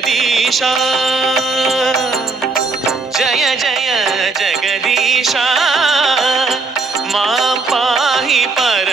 ಜಗದೀಶ ಜಯ ಜಯ ಜಗದೀಶ ಮಾ ಪಾಹಿ ಪರಮೇಶ್ವರ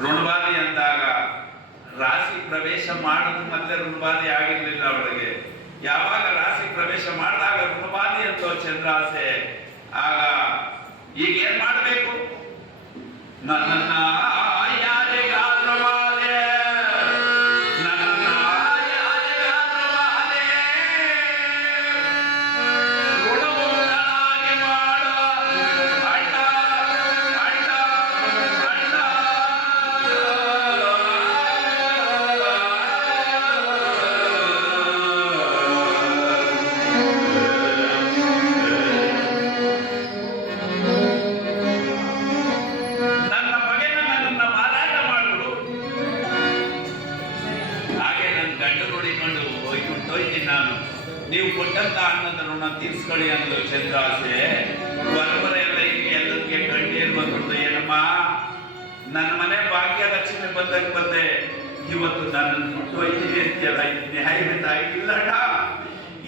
ಋಣಬಾಧಿ ಅಂದಾಗ ರಾಶಿ ಪ್ರವೇಶ ಮಾಡೋದು ಮೊದಲೇ ಋಣಬಾಧಿ ಆಗಿರ್ಲಿಲ್ಲ ಅವಳಿಗೆ. ಯಾವಾಗ ರಾಶಿ ಪ್ರವೇಶ ಮಾಡಿದಾಗ ಋಣಬಾಧಿ ಅಂತೋ ಚಂದ್ರಾಸೆ, ಆಗ ಈಗ ಏನ್ ಮಾಡಬೇಕು ನನ್ನನ್ನ ನೀವು ಕೊಟ್ಟಂತ ಅನ್ನದ ಋಣ ತೀರ್ಸ್ಕೊಳ್ಳಿ ಅಂದ್ಲು ಚಂದ್ರಾಸೆ. ಬರಬರ ಎಲ್ಲ ಹಿಂಗೆ ಎಲ್ಲದಕ್ಕೆ ಕಣ್ಣೀರು ಬಂದ್ಬಿಡ್ತು. ಏನಮ್ಮ? ನನ್ನ ಮನೆ ಭಾಗ್ಯಲಕ್ಷ್ಮಿ ಬಂದಾಗ ಬಂದೆ. ಇವತ್ತು ನನ್ನನ್ನು ಬಿಟ್ಟು ಹೋಯ್ತೀನಿ ಅಂತೀಯಲ್ಲ ಇದು ನ್ಯಾಯದಿಂದ ಆಗಿಲ್ಲಣ್ಣ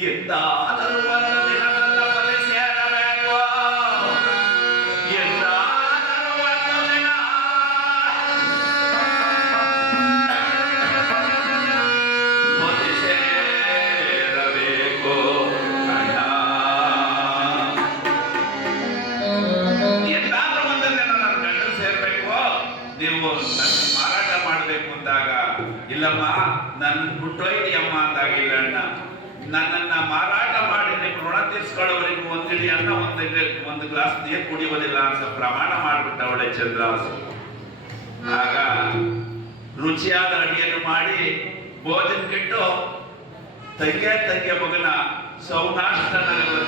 ಎಂದಾದರೂ ನೀವು ನನ್ನ ಮಾರಾಟ ಮಾಡಬೇಕು ಅಂದಾಗ, ಇಲ್ಲಮ್ಮ ನನ್ನ ಹುಟ್ಟೋಯ್ತಿಯಮ್ಮ ಅಂದಾಗ ಇಲ್ಲ ಅಣ್ಣ. ನನ್ನನ್ನ ಮಾರಾಟ ಮಾಡಿ ನಿಮ್ಮ ಋಣ ತೀರಿಸ್ಕೊಳ್ಳೋವರೆಗೂ ಒಂದು ಇಡೀ ಅನ್ನ, ಒಂದು ಒಂದು ಗ್ಲಾಸ್ ನೀರು ಕುಡಿಯೋದಿಲ್ಲ ಅಂತ ಪ್ರಮಾಣ ಮಾಡಿಬಿಟ್ಟವಳೆ ಚಂದ್ರ ಆಗ ರುಚಿಯಾದ ಅಡಿಯನ್ನು ಮಾಡಿ ಭೋಜನಕ್ಕಿಟ್ಟು ತಂಗೆ ತಂಗಿಯ ಮಗನ ಸೌನಾಷ್ಟ ನಗರದ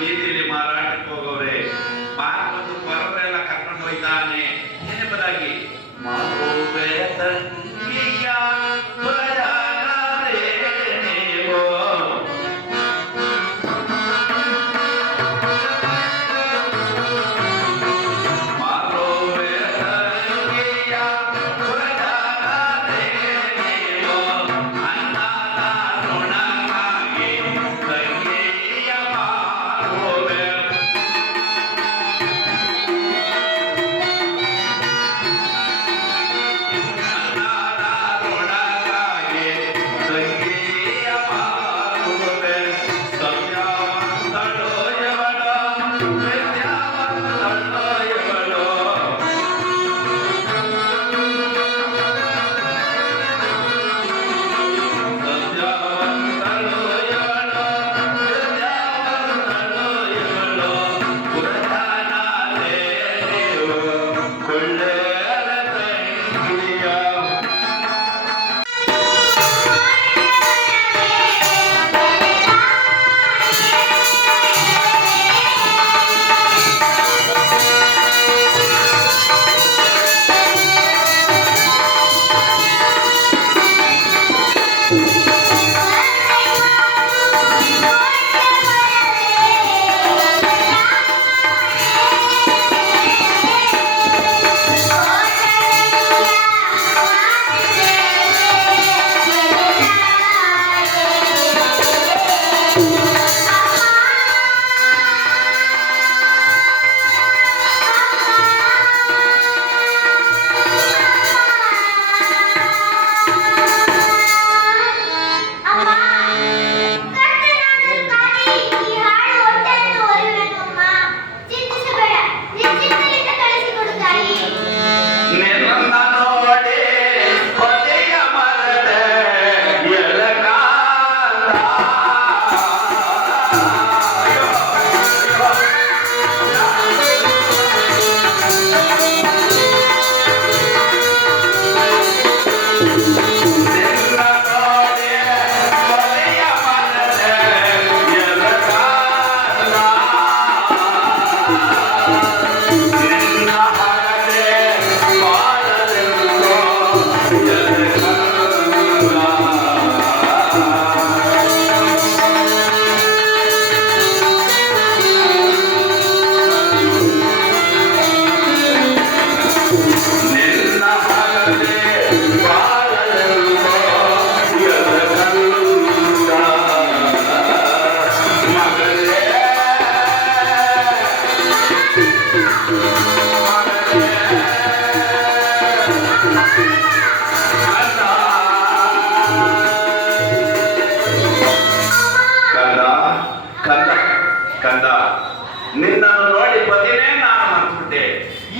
ನಿನ್ನನ್ನು ನೋಡಿ ಪತಿನೇ ನಾನು ಮರೆತುಬಿಟ್ಟೆ.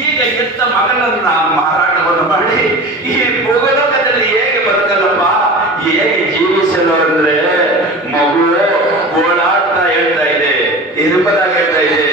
ಈಗ ಎತ್ತ ಮಗನನ್ನು ಮಾರಾಟವನ್ನು ಮಾಡಿ, ಈ ಭೂಗಲೋಕದಲ್ಲಿ ಹೇಗೆ ಬದುಕಲ್ಲಪ್ಪ? ಹೇಗೆ ಜೀವಿಸಲು ಅಂದ್ರೆ ಮಗು ಓಡಾಡ್ತಾ ಹೇಳ್ತಾ ಇದೆ ಇರುಪದಾಗ ಹೇಳ್ತಾ ಇದೆ.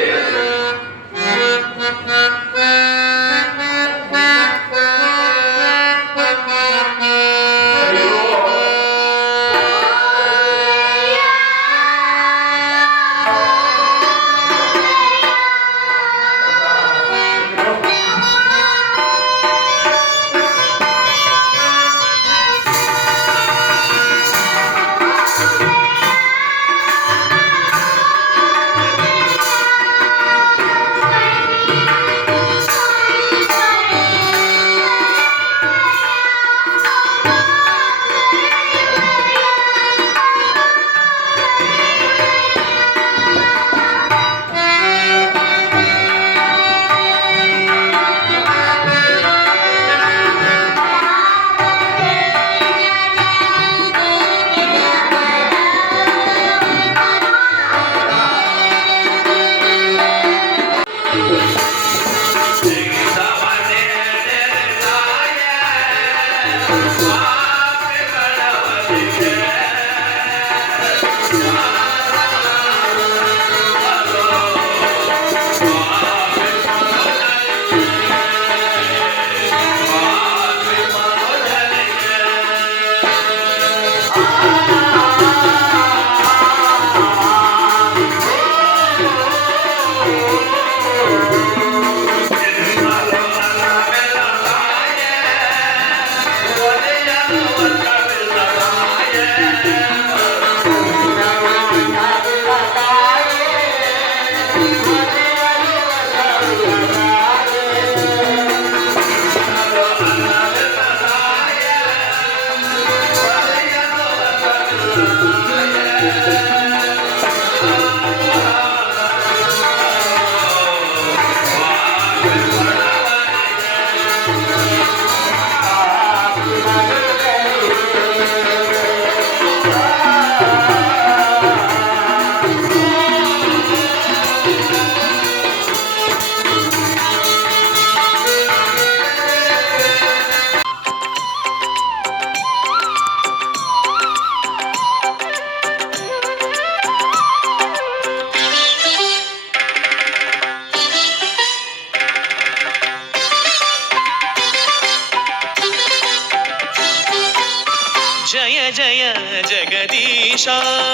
ईशा